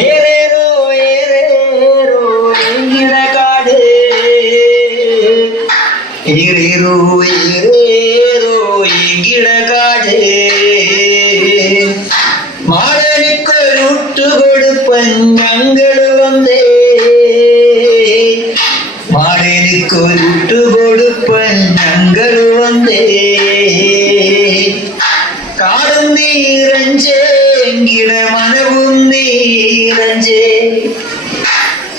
ஏரேரோ ஏரேரோ எங்கிடகாடு ஏரேரோ ஏரேரோ எங்கிடகாடு மாடனுக்கொரு விட்டு கொடுப்பன் ഞങ്ങള് വന്നേ മാടനുക്കൊരു വിട്ട് കൊടുപ്പൻ ഞങ്ങള് വന്നേ കാടും നീരഞ്ചേ എങ്കിട മനവും നീരഞ്ചേ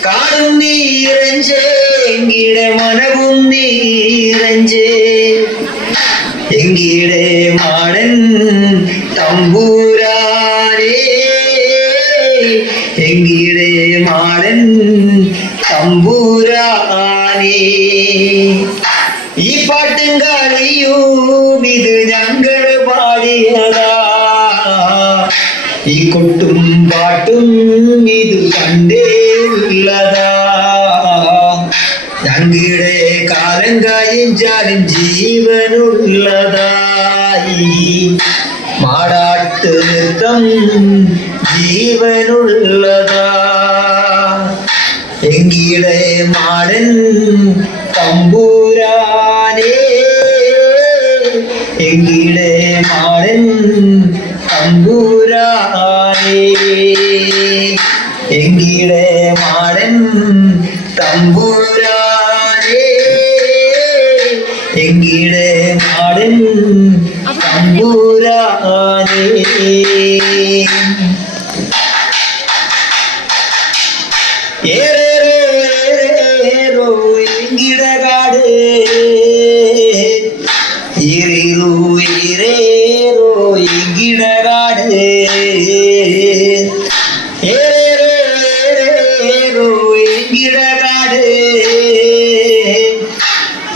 കാടും നീരഞ്ചേ എങ്കിട മനവും നീരഞ്ചേ എങ്കിടെ മാടൻ തമ്പൂരാനേ എങ്കിടെ മാടൻ തമ്പൂരാനേ ഈ പാട്ടും കളിയും ഇത് ഞങ്ങള് പാടിയതാ ഈ കൊട്ടും പാട്ടും ഇത് കണ്ടേ ഉള്ളതാ ഞങ്ങളുടെ കാലം കഴിഞ്ഞാലും ജീവനുള്ളതായി മാടാട്ട് നൃത്തം ജീവനുള്ളതാ എങ്കിടെ മാടൻ തമ്പൂരാനേ എങ്കിടെ മാടൻ തമ്പൂരാനേ എങ്കിടെ മാടൻ തമ്പൂരാനേ എങ്കിടെ മാടൻ തമ്പൂരാനേ ഏറേറോ ഏറേറോ എങ്കിടകാട് ഏറേറോ ഏറേറോ എങ്കിടകാട് ഏറേറോ ഏറേറോ എങ്കിടകാട്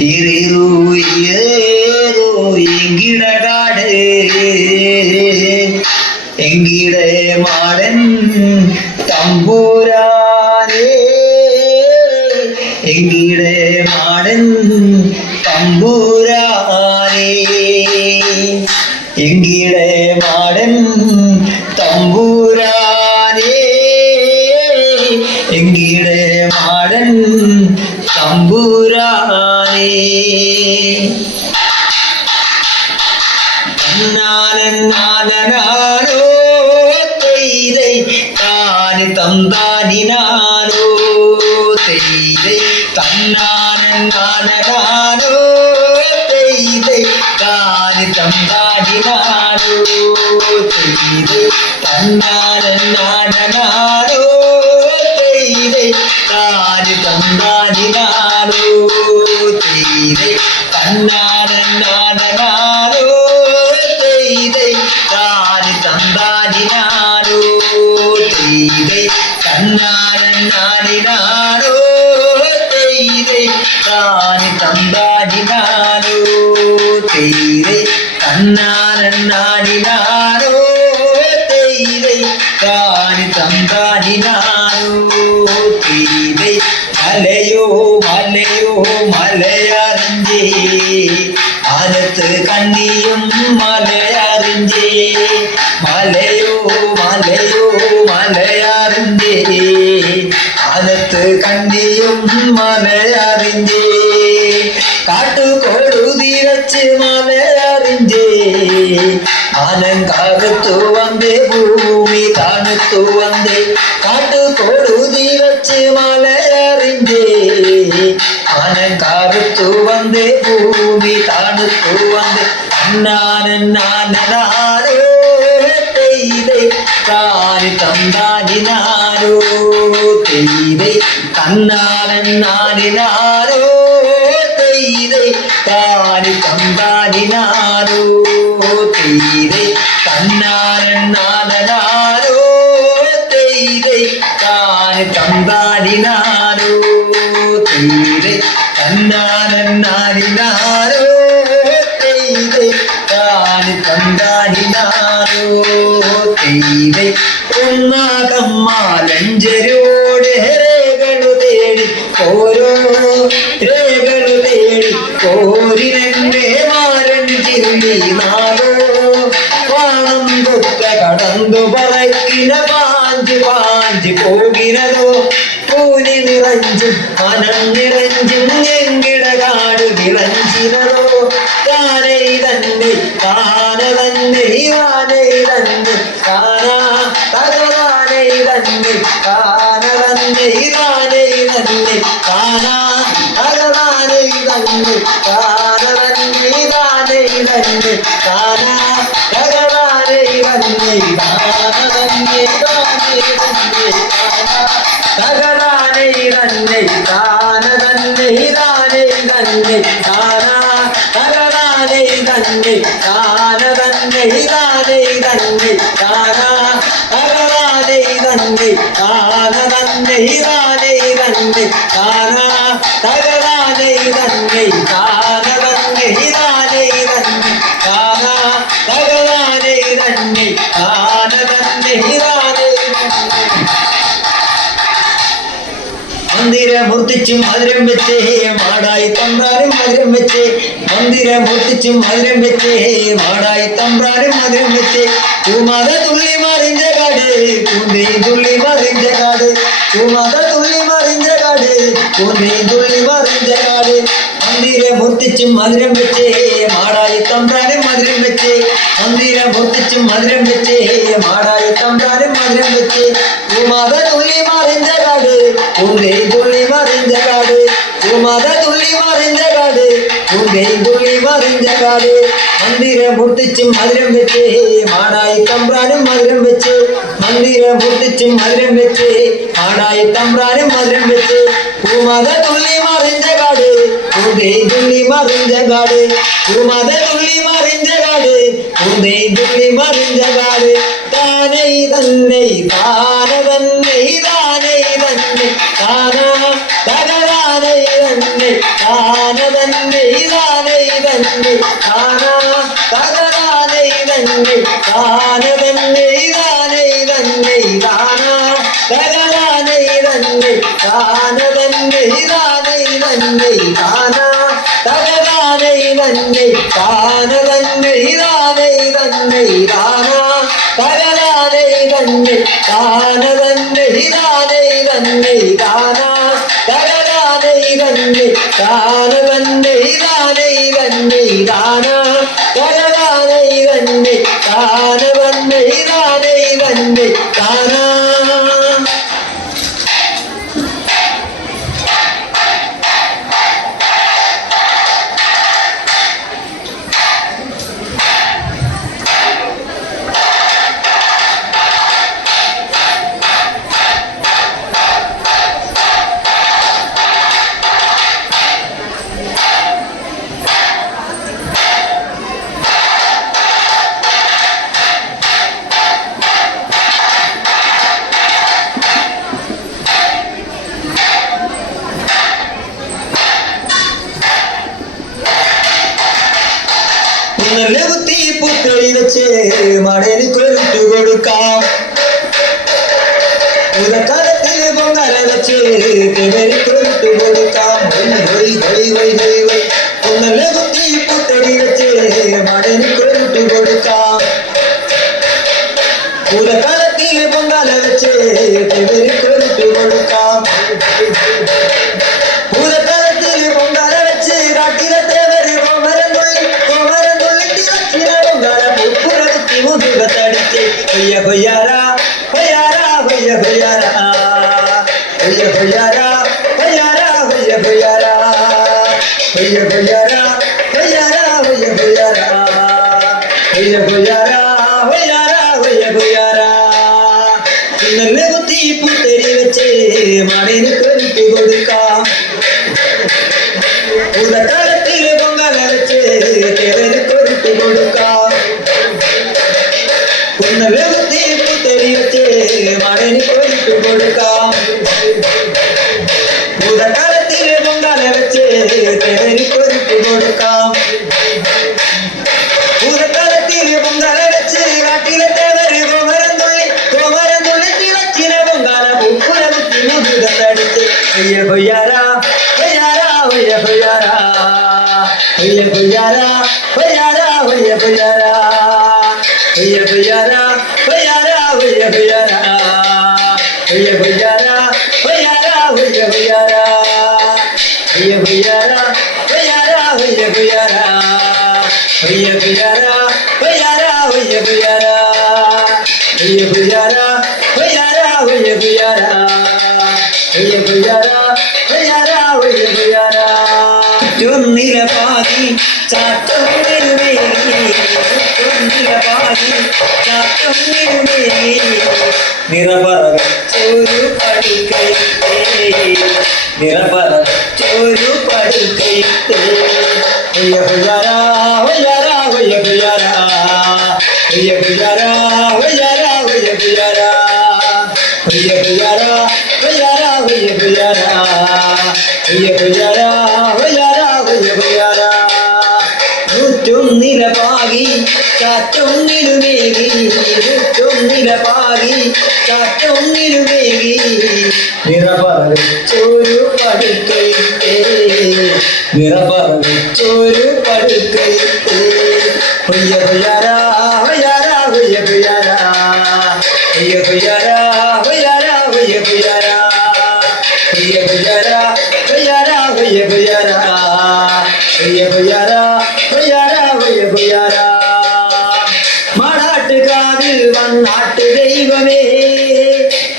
ഏറേറോ ഏറേറോ എങ്കിടകാട് എങ്കിടെ മാടൻ തമ്പൂരാനേ എങ്കിടെ മാടൻ തമ്പൂരാനേ എങ്കിടെ മാടൻ തമ്പൂരാനേ എങ്കിടെ മാടൻ തമ്പൂരാനേ നാനോ തെയ്തൈ താനി തന്താനിനാനോ തെയ്തൈ തന്നാനോ തെയ്തൈ താനി തന്താനിനാനോ തെയ്തൈ തന്നാനോ തെയ്തൈ താനി തന്താനിനാനോ തെയ്തൈ തന്നാനോ താനി തന്താനിനാനോ തെയ്തൈ തന്നാനോ തെയ്തൈ താനി തന്താനിനാനോ തെയ്തൈ തന്നാനോ തെയ്തൈ താനി തന്താനിനാനോ തെയ്തൈ മലയോ മലയോ മലയറിഞ്ചേ ആനത്ത് കണ്ണിയും മലയറിഞ്ചേ മലയോ മലയോ മലയറിഞ്ചേ ആനത്ത് കണ്ണിയും മലയറിഞ്ചേ കാട്ടുകൊടുതി വച്ച് മലയറിഞ്ചേ ആനം കറുത്തു വന്നേ ഭൂമി തണുത്തു വന്നേ കാട്ടുകൊടുതി വച്ച് മലയറിഞ്ചേ ആനം കറുത്തു വന്നേ ഭൂമി തണുത്തു വന്നേ അന്നാനോ തെയ്തൈ താനി തന്താനിനാനോ തെയ്തൈ തന്നാനോ തെയ്തൈ താനി തന്താനിനാനോ തെയ്തൈ തന്നാനോ തെയ്തൈ താനി തന്താനിനാനോ തെയ്തൈ തന്നാനോ തെയ്തൈ താനി തന്താനിനാനോ തെയ്തൈ ഒന്നാകമ്മാലഞ്ചരോട് രേഖകളു തേടി ഓരോ രേഖകളു തേടി കോരിനെ മാരൻ ചില്ലി നാടോ വാണം തൊട്ട പടന്നു പറക്കിന പാഞ്ചു പാഞ്ചു പോകിനതോ പൂനി നിറഞ്ചും മനം നിറഞ്ചും എങ്കിട കാട് വിളഞ്ചിനതോ താനേ തന്നെ താന തന്നെ താനേ തന്നെ താനാ തകവാനേ തന്നെ താന തന്നെ താനേ തന്നെ താനാ തകവാനേ തന്നെ താന തന്നെ താനേ തന്നെ താനാ തകവാനേ തന്നെ താന തന്നെ താനേ തന്നെ താനാ തകവാനേ തന്നെ താന തന്നെ താനേ തന്നെ താനാ തകവാനേ തന്നെ താന തന്നെ താനേ തന്നെ താനാ തകവാനേ തന്നെ താന തന്നെ താനേ തന്നെ താനാ തകവാനേ തന്നെ താന തന്നെ താനേ തന്നെ താനാ തകവാനേ തന്നെ താന തന്നെ താനേ തന്നെ മന്ദിരമൂർത്തിച്ചും മധുരം വെച്ചേ മാടായി തമ്പ്രാനും മധുരം വെച്ചേ മന്ദിരമൂർത്തിച്ചും മധുരം വെച്ചേ മാടായി തമ്പ്രാനും മധുരം വെച്ചേ കുമാത തുള്ളി മറിഞ്ഞ കാട് കുന്തി തുള്ളി മറിഞ്ഞ കാട് കുമാത തുള്ളി മറിഞ്ഞ കാട് കുന്തി തുള്ളി മറിഞ്ഞ കാട് മന്ദിരമൂർത്തിച്ചും മധുരം വെച്ചേ മാടായി തമ്പ്രാനും മധുരം വെച്ചേ മന്ദിരമൂർത്തിച്ചും മധുരം വെച്ചേ മാടായി തമ്പ്രാനും മധുരം വെച്ചേ കുമാത തുള്ളി മറിഞ്ഞ കാട് കുന്തി തുള്ളി മറിഞ്ഞ കാട് കുമാത തുള്ളി മറിഞ്ഞ കാട് കുന്തി തുള്ളി മറിഞ്ഞ കാട് മന്ദിരമൂർത്തിച്ചും മധുരം വെച്ചേ മാടായി തമ്പ്രാനും മധുരം വെച്ച് മന്ദിരമൂർത്തിച്ചും മധുരം വെച്ച് മാടായി തമ്പ്രാനും മധുരം വെച്ച് കുമാത തുള്ളി മറിഞ്ഞ കാട് കുന്തി തുള്ളി മറിഞ്ഞ കാട് കുമാത തുള്ളി മറിഞ്ഞ കാട് കുന്തി തുള്ളി മറിഞ്ഞ കാട് താനേ തന്നെ താന തന്നെ താനേ തന്നെ താനാ തകരാനേ തന്നെ താന തന്നെ താനേ തന്നെ താനാ തകരാനേ തന്നെ താന തന്നെ താനേ തന്നെ താനാ തകരാനേ തന്നെ താന തന്നെ താനേ തന്നെ താനാ തകരാനേ തന്നെ താന തന്നെ താനേ തന്നെ താനാ തകരാനേ തന്നെ താന തന്നെ താനേ തന്നെ താനാ തകരാനേ തന്നെ താന തന്നെ താനേ തന്നെ താനാ തകരാനേ തന്നെ താന തന്നെ താനേ തന്നെ താനാ കുത്തി പുത്തരി വെച്ച് മടനി കൊരുത്തു കൊടുക്കാം ഉദക്കാലത്തിൽ പൊങ്കാല വെച്ച് തിവരി കൊരുത്തു കൊടുക്കാം ഒന്നല്ല കുത്തി പുത്തരി വെച്ച് മടനി കൊരുത്തു കൊടുക്കാം ഉദക്കാലത്തിൽ പൊങ്കാല വെച്ച് തിവരി കൊരുത്തു കൊടുക്കാം ഉദക്കാലത്തിൽ പൊങ്കാല വെച്ച് കാട്ടിലെ തേവര് മുതുകത്തടിച്ച് ഹൊയ്യ ഹൊയ്യാരാ ഹൊയ്യാരാ ഹൊയ്യ ഹൊയ്യാരാ ഹൊയ്യ ഹൊയ്യാരാ ഹൊയ്യാരാ ഹൊയ്യ ഹൊയ്യാരാ ഹൊയ്യ ഹൊയ്യാരാ ഹൊയ്യാരാ ഹൊയ്യ ഹൊയ്യാരാ ഹൊയ്യ ഹൊയ്യാരാ ഹൊയ്യാരാ ഹൊയ്യ ഹൊയ്യാരാ നല്ല കുത്തി പുത്തരി വെച്ച് മടന് കൊരുത്തു കൊടുക്കാം ഉദക്കാലത്തിൽ പൊങ്കാല വെച്ച് തേവര് കൊരുത്തു കൊടുക്കാം കുത്തി പുത്തരി വെച്ച് മടനി കൊരുത്തു കൊടുക്കാം ഉദക്കാലത്തിൽ പൊങ്കാല വെച്ച് തേവരി കൊരുത്തു കൊടുക്കാം ഉദക്കാലത്തിൽ പൊങ്കാല വെച്ച് കാട്ടിലെ തേവര് കോമരം തുള്ളി തിളച്ചിന പൊങ്കാല പൂപ്പുല കുത്തി മുതുകത്തടിച്ച് ഹൊയ്യ ഹൊയ്യാരാ ഹൊയ്യാരാ ഹൊയ്യ ഹൊയ്യാരാ ഹൊയ്യ ഹൊയ്യാരാ ഹൊയ്യാരാ ഹൊയ്യ ഹൊയ്യാരാ ഹൊയ്യ ഹൊയ്യാരാ ഹൊയ്യ ഹുയ്യാരാ ഹുയ്യാരാ ഹുയ്യാരാ ഹുയ്യാരാ ഹുയ്യാരാ ഹുയ്യാരാ ചൊന്നിലപാതി ചാറ്റം നിരുമേകി ചൊന്നിലപാതി ചാറ്റം നിരുമേകി നിറപറച്ചൊരു പടുക്കൈത്തേ നിറപറച്ചൊരു പടുക്കൈത്തേ ഹുയ്യാരാ ഹുയ്യാരാ ഹുയ്യാരാ ഹുയ്യാരാ ഹുയ്യാരാ ഹുയ്യാരാ ഹുയ്യാരാ ഹുയ്യാരാ ഹുയ്യാരാ ഹുയ്യാരാ ഹുയ്യാരാ ഹുയ്യാരാ നൂറ്റൊന്നിലപാകി ചാറ്റൊന്നിലുമേകി നൂറ്റൊന്നിലപാകി ചാറ്റൊന്നിലുമേകി നിറപറച്ചൊരു പടുക്കൈത്തേ നിറപറച്ചൊരു പടുക്കൈത്തേ ഹുയ്യാരാ ഹുയ്യാരാ ഹുയ്യാരാ ഹുയ്യാരാ ഹുയ്യാരാ ഹുയ്യാരാ ഹുയ്യാരാ ഹുയ്യാരാ ഹുയ്യാരാ ഹുയ്യാരാ ഹുയ്യാരാ ഹുയ്യാരാ മാടാട്ടുകാവിൽ വന്നാട്ട് ദൈവമേ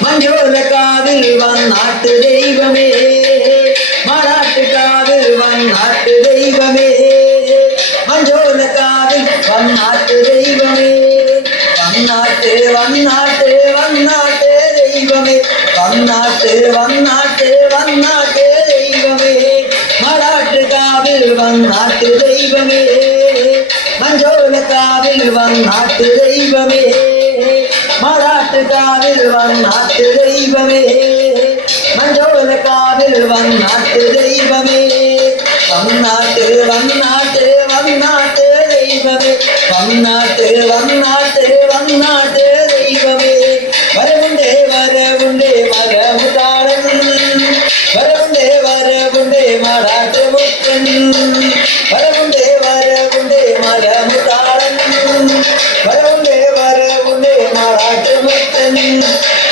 മഞ്ചോലക്കാവിൽ വന്നാട്ട് ദൈവമേ മാടാട്ടുകാവിൽ വന്നാട്ട് ദൈവമേ മഞ്ചോലക്കാവിൽ വന്നാട്ട് ദൈവമേ വന്നാട്ട് വന്നാട്ട് വന്നാട്ട് ദൈവമേ വന്നാട്ട് വന്നാട്ട് വന്നാട്ട് ദൈവമേ മാടാട്ടുകാവിൽ വന്നാട്ട് ദൈവമേ മഞ്ചോലക്കാവിൽ വന്നാട്ട് ദൈവമേ മാടാട്ടുകാവിൽ വന്നാട്ട് ദൈവമേ മഞ്ചോലക്കാവിൽ വന്നാട്ട് ദൈവമേ വന്നാട്ട് വന്നാട്ട് വന്നാട്ട് ദൈവമേ വന്നാട്ട് വന്നാട്ട് വന്നാട്ട് ദൈവമേ വരവുണ്ടേ വരവുണ്ടേ മരമുതാളൻ വരവുണ്ടേ വരവുണ്ടേ മാടാട്ട് മുത്തൻ വരവുണ്ടേ വരവുണ്ടേ മരമുതാളൻ വരവുണ്ടേ വരവുണ്ടേ മാടാട്ട് മുത്തൻ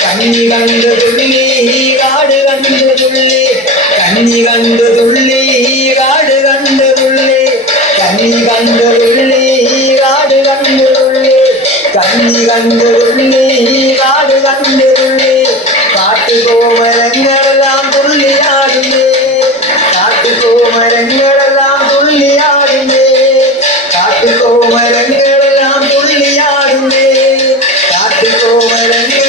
കണ്ണി കണ്ടു തുള്ളി കാട് കണ്ടു തുള്ളി കണ്ണി കണ്ടു തുള്ളി കാട് കണ്ടു തുള്ളി കണ്ണി കണ്ടു തുള്ളി കാട് കണ്ടു തുള്ളി കണ്ണി കണ്ടു തുള്ളി കാട് കണ്ടു തുള്ളി കാട്ടുകോമരങ്ങളെല്ലാം തുള്ളിയാടുന്നേ കാട്ടുകോമരങ്ങളെല്ലാം തുള്ളിയാടുന്നേ കാട്ടുകോമരങ്ങളെല്ലാം തുള്ളിയാടുന്നേ കാട്ടുകോമരങ്ങൾ